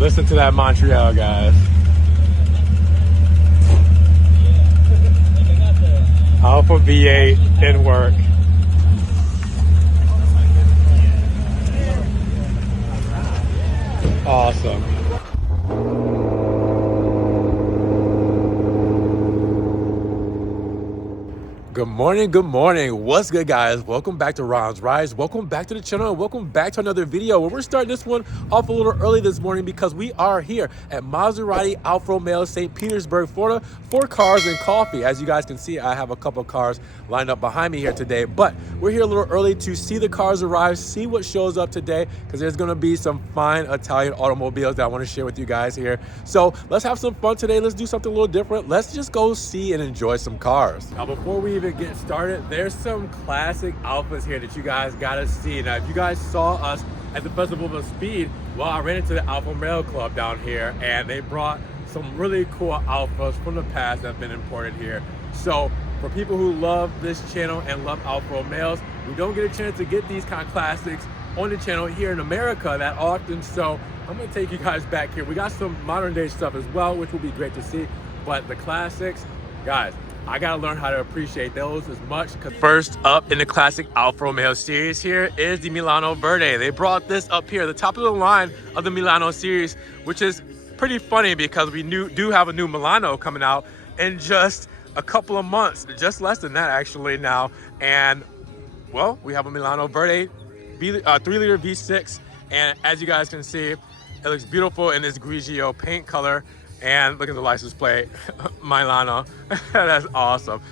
Listen to that Montreal, guys. Alpha V8 in work. Awesome. Good morning, good morning. What's good, guys? Welcome back to Ron's Rides. Welcome back to the channel and welcome back to another video. We're starting this one off a little early this morning because we are here at Maserati Alfa Romeo, St. Petersburg, Florida for cars and coffee. As you guys can see, I have a couple of cars lined up behind me here today, but we're here a little early to see the cars arrive, see what shows up today, because there's gonna be some fine Italian automobiles that I wanna share with you guys here. So let's have some fun today. Let's do something a little different. Let's just go see and enjoy some cars. Now, before we even get started, there's some classic Alphas here that you guys gotta see. Now, if you guys saw us at the Festival of Speed, well, I ran into the Alfa Romeo Club down here and they brought some really cool Alphas from the past that have been imported here. So for people who love this channel and love Alfa Romeos, we don't get a chance to get these kind of classics on the channel here in America that often. So I'm gonna take you guys back here. We got some modern day stuff as well, which will be great to see, but the classics, guys, I gotta learn how to appreciate those as much. First up in the classic Alfa Romeo series here is the Milano Verde. They brought this up here, the top of the line of the Milano series, which is pretty funny because we do have a new Milano coming out in just a couple of months, just less than that actually now. And well, we have a Milano Verde 3-liter V6, and as you guys can see, it looks beautiful in this Grigio paint color. And look at the license plate, Milano. That's awesome.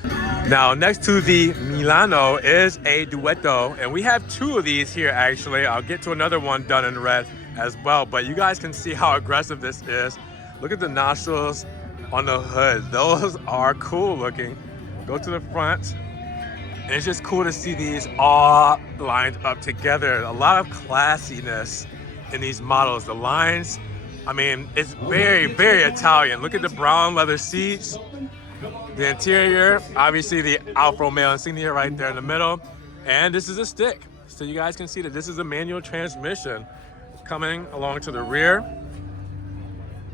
Now, next to the Milano is a Duetto, and we have two of these here actually. I'll get to another one done in red as well, but you guys can see how aggressive this is. Look at the nostrils on the hood. Those are cool looking. Go to the front, and it's just cool to see these all lined up together. A lot of classiness in these models. The lines, I mean, it's very, very Italian. Look at the brown leather seats. The interior, obviously the Alfa Romeo insignia right there in the middle. And this is a stick. So you guys can see that this is a manual transmission coming along to the rear.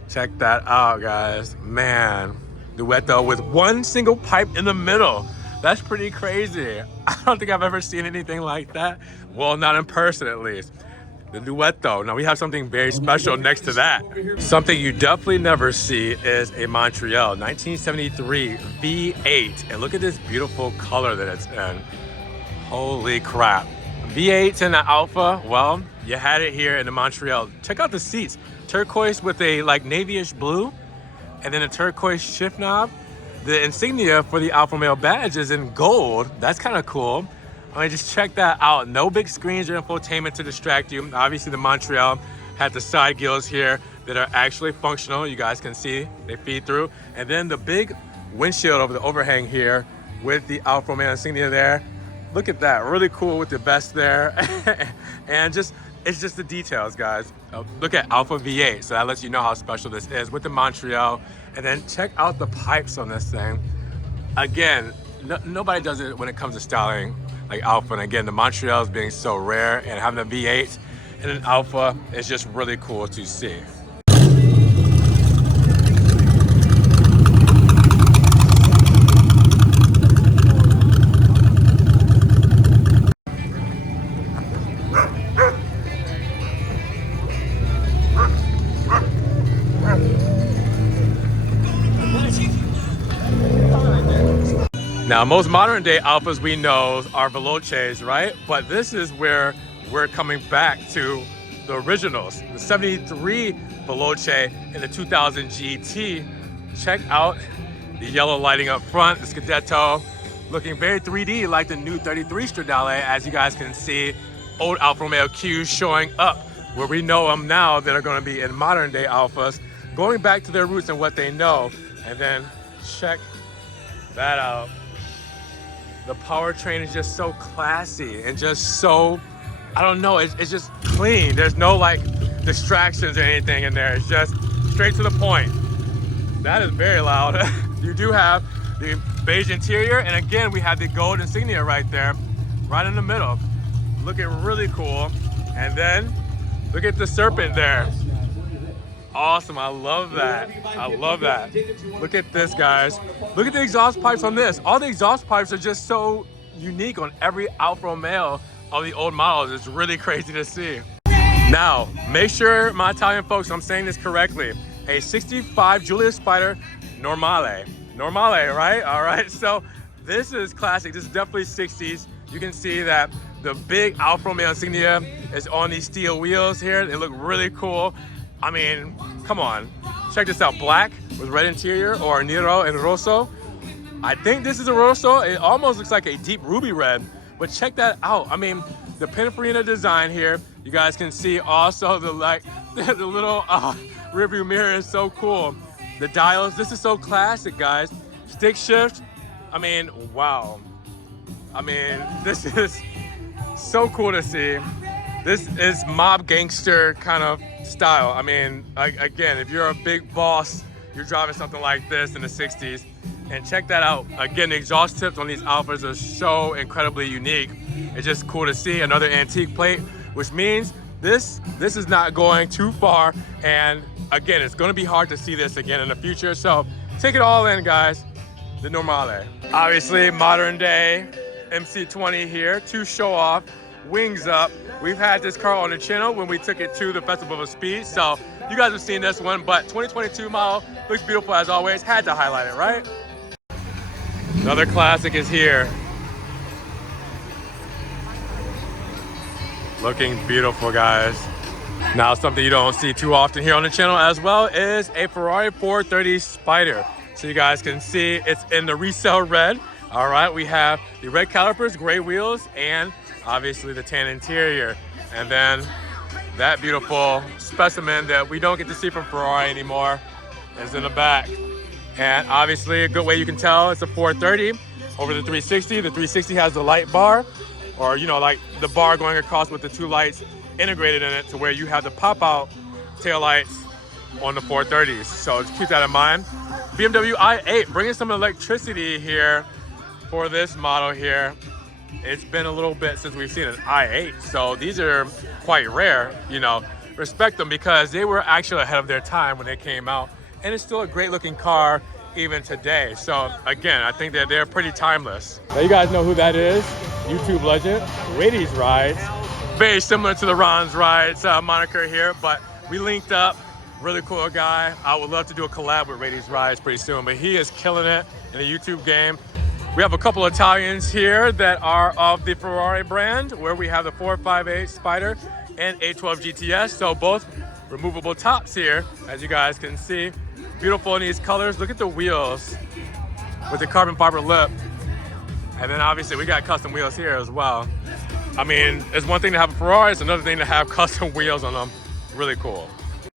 Check that out, guys. Man, Duetto with one single pipe in the middle. That's pretty crazy. I don't think I've ever seen anything like that. Well, not in person at least. The Duetto. Now we have something very special next to that. Something you definitely never see is a Montreal 1973 V8. And look at this beautiful color that it's in. Holy crap. V8s in the Alpha, well, you had it here in the Montreal. Check out the seats. Turquoise with a like navy-ish blue, and then a turquoise shift knob. The insignia for the Alfa Romeo badge is in gold. That's kind of cool. I mean, just check that out. No big screens or infotainment to distract you. Obviously, the Montreal had the side gills here that are actually functional. You guys can see they feed through. And then the big windshield over the overhang here with the Alfa Romeo insignia there. Look at that, really cool with the vest there. And it's just the details, guys. Look at Alpha V8, so that lets you know how special this is with the Montreal. And then check out the pipes on this thing. Again, nobody does it when it comes to styling like Alpha, and again, the Montreals being so rare and having a V8 and an Alpha is just really cool to see. Now, most modern day Alphas we know are Veloces, right? But this is where we're coming back to the originals. The 73 Veloce and the 2000 GT. Check out the yellow lighting up front, the Scudetto, looking very 3D like the new 33 Stradale, as you guys can see. Old Alfa Romeo Qs showing up where we know them now that are going to be in modern day Alphas, going back to their roots and what they know. And then check that out. The powertrain is just so classy and just so, I don't know, it's just clean. There's no like distractions or anything in there. It's just straight to the point. That is very loud. You do have the beige interior, and again, we have the gold insignia right there, right in the middle. Looking really cool. And then look at the serpent there. awesome. I love that. I love that. Look at this, guys. Look at the exhaust pipes on this. All the exhaust pipes are just so unique on every Alfa Romeo of the old models. It's really crazy to see. Now, make sure, my Italian folks, I'm saying this correctly. A 65 Giulia Spider Normale. Normale, right? All right, so this is classic. This is definitely 60s. You can see that the big Alfa Romeo insignia is on these steel wheels here. They look really cool. I mean, come on. Check this out. Black with red interior, or Nero and Rosso. I think this is a Rosso. It almost looks like a deep ruby red, but check that out. I mean, the Pininfarina design here. You guys can see also the the little rear view mirror is so cool. The dials, this is so classic, guys. Stick shift, I mean, wow. I mean, this is so cool to see. This is mob gangster kind of style. I mean, again, if you're a big boss, you're driving something like this in the 60s. And check that out. Again, the exhaust tips on these Alfas are so incredibly unique. It's just cool to see another antique plate, which means this is not going too far. And again, it's gonna be hard to see this again in the future. So take it all in, guys. The Normale. Obviously, modern day MC20 here to show off, wings up. We've had this car on the channel when we took it to the Festival of Speed. So you guys have seen this one, but 2022 model looks beautiful as always. Had to highlight it, right? Another classic is here. Looking beautiful, guys. Now, something you don't see too often here on the channel as well is a Ferrari 430 Spider. So you guys can see it's in the resale red. All right, we have the red calipers, gray wheels, and obviously the tan interior. And then that beautiful specimen that we don't get to see from Ferrari anymore is in the back. And obviously a good way you can tell it's a 430 over the 360. The 360 has the light bar, or you know, like the bar going across with the two lights integrated in it to where you have the pop-out tail lights on the 430s. So just keep that in mind. BMW i8 bringing some electricity here for this model here. It's been a little bit since we've seen an i8, so these are quite rare. You know, respect them because they were actually ahead of their time when they came out. And it's still a great looking car even today. So again, I think that they're pretty timeless. Now you guys know who that is. YouTube legend, Rady's Rides. Very similar to the Ron's Rides moniker here, but we linked up. Really cool guy. I would love to do a collab with Rady's Rides pretty soon, but he is killing it in the YouTube game. We have a couple Italians here that are of the Ferrari brand, where we have the 458 Spider and 812 GTS. So both removable tops here, as you guys can see. Beautiful in these colors. Look at the wheels with the carbon fiber lip. And then obviously we got custom wheels here as well. I mean, it's one thing to have a Ferrari, it's another thing to have custom wheels on them. Really cool.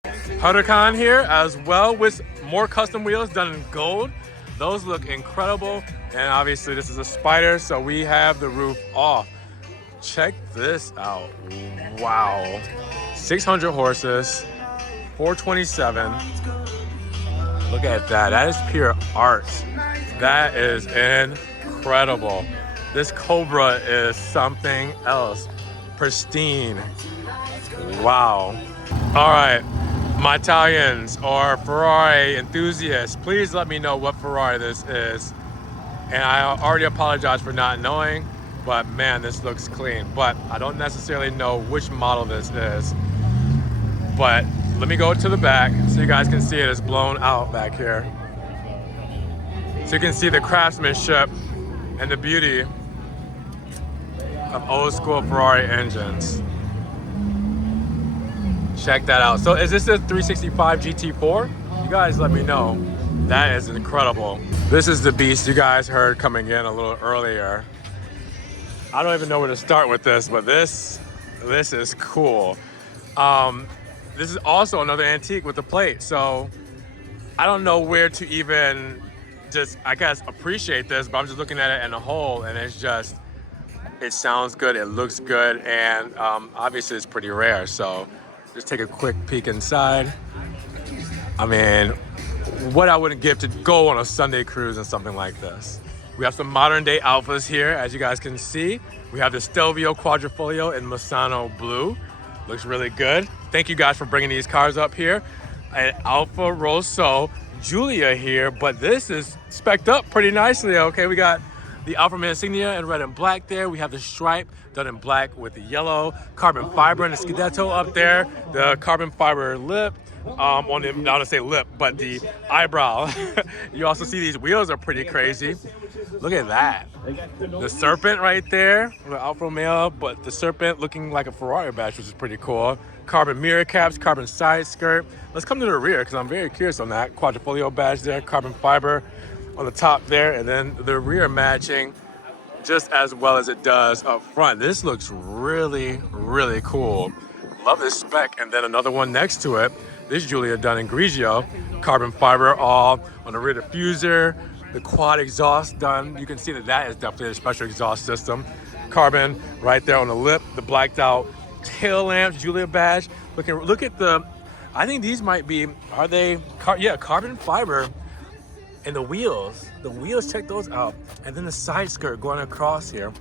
Huracan here as well with more custom wheels done in gold. Those look incredible. And obviously this is a Spider, so we have the roof off. Check this out. Wow. 600 horses, 427. Look at that. That is pure art. That is incredible. This Cobra is something else. Pristine. Wow. All right, my Italians or Ferrari enthusiasts, please let me know what Ferrari this is. And I already apologize for not knowing, but man, this looks clean. But I don't necessarily know which model this is. But let me go to the back so you guys can see it is blown out back here. So you can see the craftsmanship and the beauty of old school Ferrari engines. Check that out. So is this a 365 GT4? You guys let me know. That is incredible. This is the beast you guys heard coming in a little earlier. I don't even know where to start with this, but this is cool. This is also another antique with the plate. So I don't know where to even just, I guess, appreciate this, but I'm just looking at it in a whole, and it's just, it sounds good, it looks good, and obviously it's pretty rare. So just take a quick peek inside. I mean, what I wouldn't give to go on a Sunday cruise and something like this. We have some modern day Alfas here, as you guys can see. We have the Stelvio Quadrifoglio in Misano blue. Looks really good. Thank you guys for bringing these cars up here. an Alfa Rosso Giulia here, but this is spec'd up pretty nicely. Okay, we got the Alfa Romeo insignia in red and black there. We have the stripe done in black with the yellow carbon fiber and the Scudetto up there. The carbon fiber lip on the, I don't want to say lip, but the eyebrow. You also see these wheels are pretty crazy. Look at that. The serpent right there, the Alfa Romeo, but the serpent looking like a Ferrari badge, which is pretty cool. Carbon mirror caps, carbon side skirt. Let's come to the rear because I'm very curious on that. Quadrifoglio badge there, carbon fiber on the top there, and then the rear matching just as well as it does up front. This looks really, really cool. Love this spec. And then another one next to it. This Giulia done in Grigio, carbon fiber all on the rear diffuser, the quad exhaust done. You can see that that is definitely a special exhaust system. Carbon right there on the lip, the blacked out tail lamps, Giulia badge. Look at the, I think these might be, are they, yeah, carbon fiber. And the wheels, check those out. And then the side skirt going across here.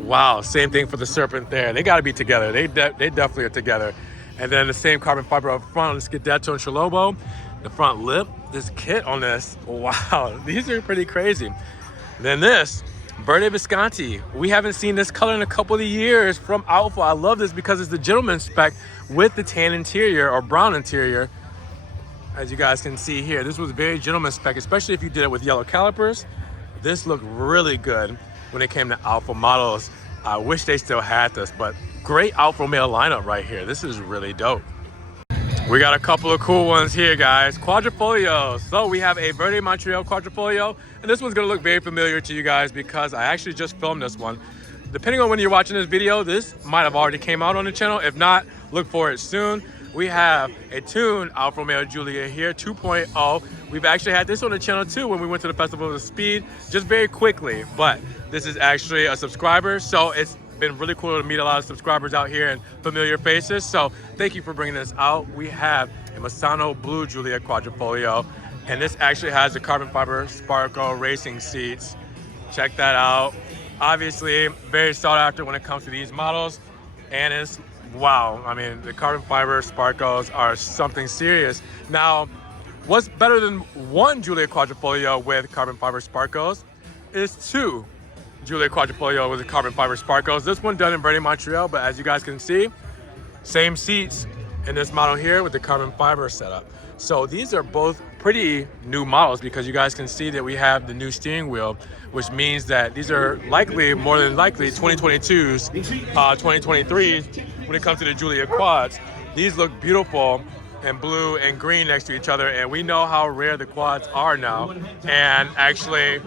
Wow, same thing for the serpent there. They gotta be together. They definitely are together. And then the same carbon fiber up front on the Scudetto and Chalobo. The front lip, this kit on this, wow, these are pretty crazy. And then this, Verde Visconti. We haven't seen this color in a couple of years from Alfa. I love this because it's the gentleman spec with the tan interior or brown interior. As you guys can see here, this was very gentleman spec, especially if you did it with yellow calipers. This looked really good when it came to Alfa models. I wish they still had this, but great Alfa Romeo lineup right here. This is really dope. We got a couple of cool ones here, guys. Quadrifoglios. So we have a Verde Montreal Quadrifoglio, and this one's gonna look very familiar to you guys because I actually just filmed this one. Depending on when you're watching this video, this might have already came out on the channel. If not, look for it soon. We have a tuned Alfa Romeo Giulia here, 2.0. We've actually had this on the channel too when we went to the Festival of Speed, just very quickly. But this is actually a subscriber, so it's been really cool to meet a lot of subscribers out here and familiar faces. So thank you for bringing this out. We have a Masano Blue Giulia Quadrifoglio, and this actually has the carbon fiber Sparco racing seats. Check that out. Obviously, very sought after when it comes to these models, and it's wow, I mean, the carbon fiber Sparcos are something serious. Now, what's better than one Giulia Quadrifoglio with carbon fiber Sparcos is two Giulia Quadrifoglio with the carbon fiber Sparcos. This one done in Verde Montreal, but as you guys can see, same seats in this model here with the carbon fiber setup. So these are both pretty new models because you guys can see that we have the new steering wheel, which means that these are likely, more than likely, 2022s, 2023s when it comes to the Giulia quads. These look beautiful in blue and green next to each other, and we know how rare the quads are now and actually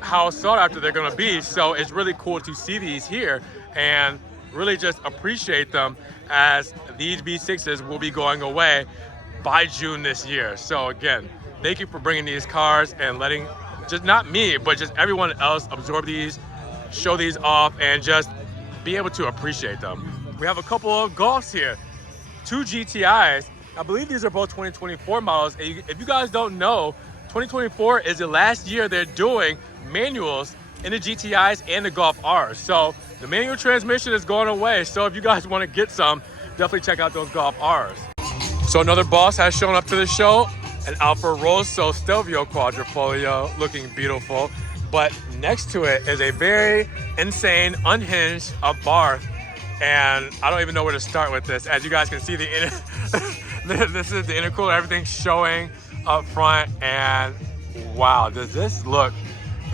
how sought after they're gonna be. So it's really cool to see these here and really just appreciate them as these V6s will be going away by June this year. So again, thank you for bringing these cars and letting just not me, but just everyone else absorb these, show these off, and just be able to appreciate them. We have a couple of Golfs here, two GTIs. I believe these are both 2024 models. If you guys don't know, 2024 is the last year they're doing manuals in the GTIs and the Golf Rs. So the manual transmission is going away. So if you guys want to get some, definitely check out those Golf Rs. So another boss has shown up to the show, an Alfa Rosso Stelvio Quadrifoglio, looking beautiful. But next to it is a very insane, unhinged Abarth. And I don't even know where to start with this. As you guys can see, the this is the intercooler, everything's showing up front. And wow, does this look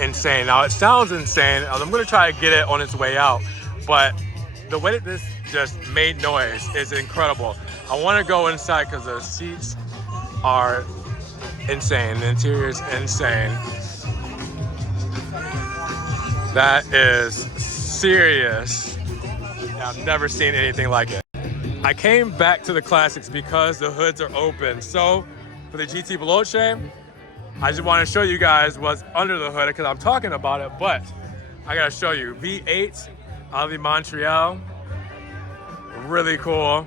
insane. Now it sounds insane. I'm gonna try to get it on its way out, but the way that this just made noise is incredible. I wanna go inside because the seats are insane. The interior is insane. That is serious. I've never seen anything like it. I came back to the classics because the hoods are open. So for the GT Veloce, I just want to show you guys what's under the hood because I'm talking about it, but I gotta show you. V8 out of Montreal, really cool.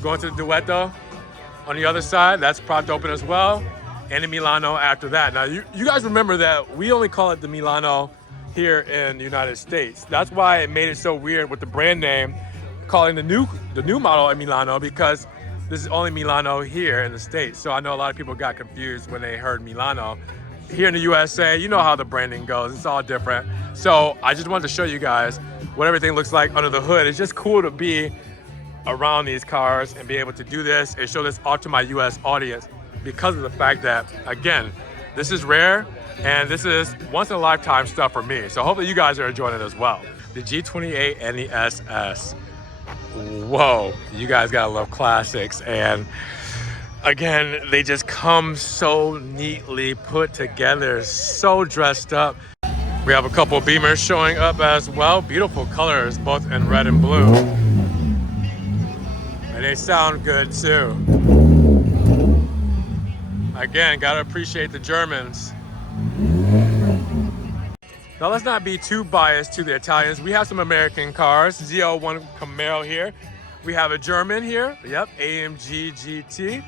Going to the Duetto on the other side, that's propped open as well, and the Milano after that. Now you guys remember that we only call it the Milano here in the United States. That's why it made it so weird with the brand name, calling the new model a Milano, because This is only Milano here in the States. So I know a lot of people got confused when they heard Milano. Here in the USA, you know how the branding goes. It's all different. So I just wanted to show you guys what everything looks like under the hood. It's just cool to be around these cars and be able to do this and show this off to my US audience because of the fact that, again, this is rare and this is once in a lifetime stuff for me. So hopefully you guys are enjoying it as well. The G28 and the SS. Whoa, you guys gotta love classics. And again, they just come so neatly put together, so dressed up. We have a couple Beamers showing up as well. Beautiful colors, both in red and blue. And they sound good too. Again, gotta appreciate the Germans. Now let's not be too biased to the Italians. We have some American cars. Z01 Camaro here. We have a German here. Yep, AMG GT.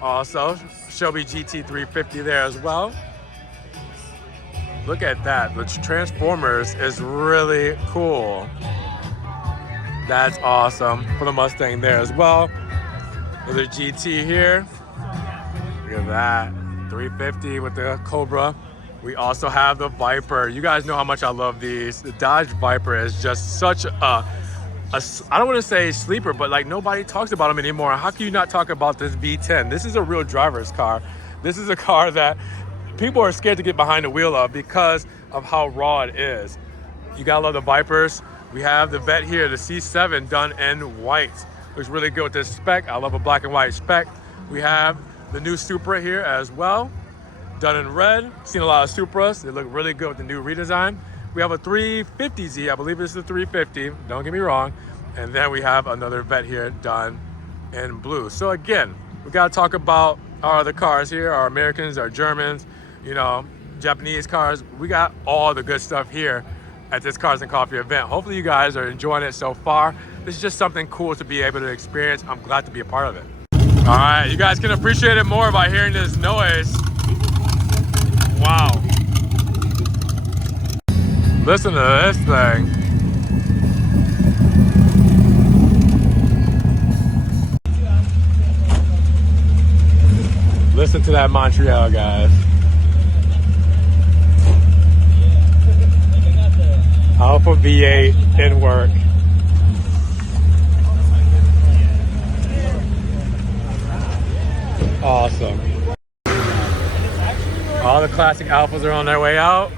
Also, Shelby GT350 there as well. Look at that. The Transformers is really cool. That's awesome. For the Mustang there as well. Another GT here. Look at that. 350 with the Cobra. We also have the Viper. You guys know how much I love these. The Dodge Viper is just such a I don't want to say sleeper, but like nobody talks about them anymore. How can you not talk about this V10? This is a real driver's car. This is a car that people are scared to get behind the wheel of because of how raw it is. You gotta love the Vipers. We have the Vet here, the C7 done in white. Looks really good with this spec. I love a black and white spec. We have the new Supra here as well, done in red. Seen a lot of Supras. They look really good with the new redesign. We have a 350Z, I believe this is a 350, don't get me wrong. And then we have another Vet here done in blue. So again, we gotta talk about our other cars here, our Americans, our Germans, you know, Japanese cars. We got all the good stuff here at this Cars and Coffee event. Hopefully you guys are enjoying it so far. This is just something cool to be able to experience. I'm glad to be a part of it. All right, you guys can appreciate it more by hearing this noise. Wow. Listen to this thing. Listen to that Montreal, guys. Alpha V8 in work. Awesome. All the classic Alphas are on their way out.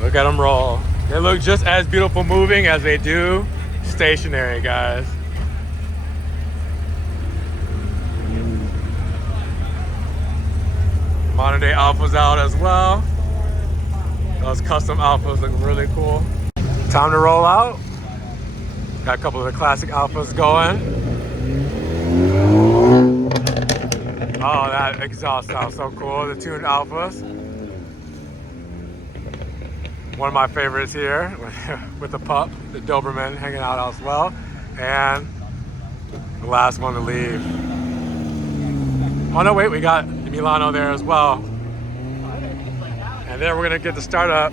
Look at them roll. They look just as beautiful moving as they do stationary, guys. Modern day Alphas out as well. Those custom Alphas look really cool. Time to roll out. Got a couple of the classic Alphas going. Oh, that exhaust sounds so cool. The tuned Alphas. One of my favorites here with the pup, the Doberman hanging out as well. And the last one to leave. Oh no, wait, we got Milano there as well. And then we're gonna get the start up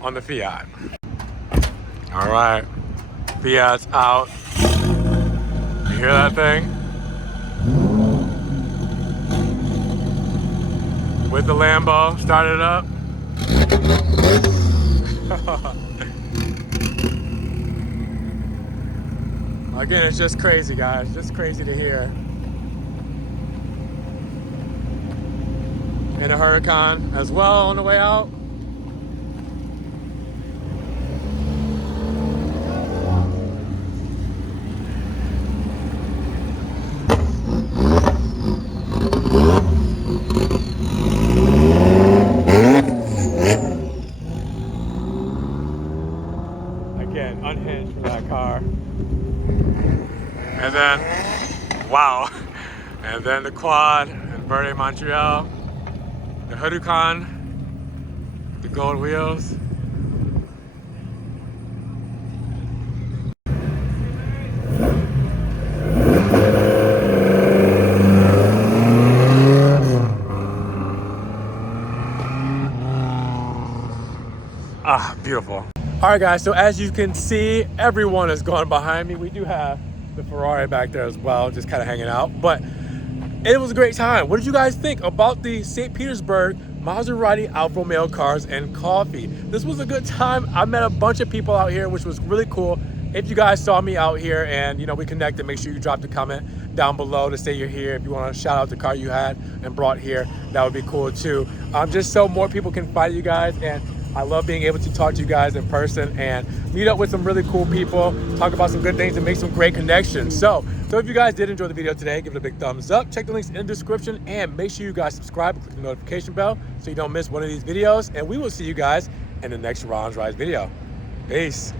on the Fiat. All right, Fiat's out. You hear that thing? With the Lambo, start it up. Again, it's just crazy, guys. Just crazy to hear. And a Huracan as well on the way out. Again, unhinged for that car. And then, wow. And then the quad in Verde, Montreal. The Huracan, the gold wheels. Ah, beautiful. All right, guys, so as you can see, everyone is going behind me. We do have the Ferrari back there as well, just kind of hanging out. But it was a great time. What did you guys think about the St. Petersburg Maserati Alfa Romeo cars and coffee? This was a good time. I met a bunch of people out here, which was really cool. If you guys saw me out here and, you know, we connected, make sure you dropped a comment down below to say you're here. If you want to shout out the car you had and brought here, that would be cool too. Just so more people can find you guys. And I love being able to talk to you guys in person and meet up with some really cool people, talk about some good things and make some great connections. So if you guys did enjoy the video today, give it a big thumbs up. Check the links in the description and make sure you guys subscribe and click the notification bell so you don't miss one of these videos. And we will see you guys in the next Ron's Rise video. Peace.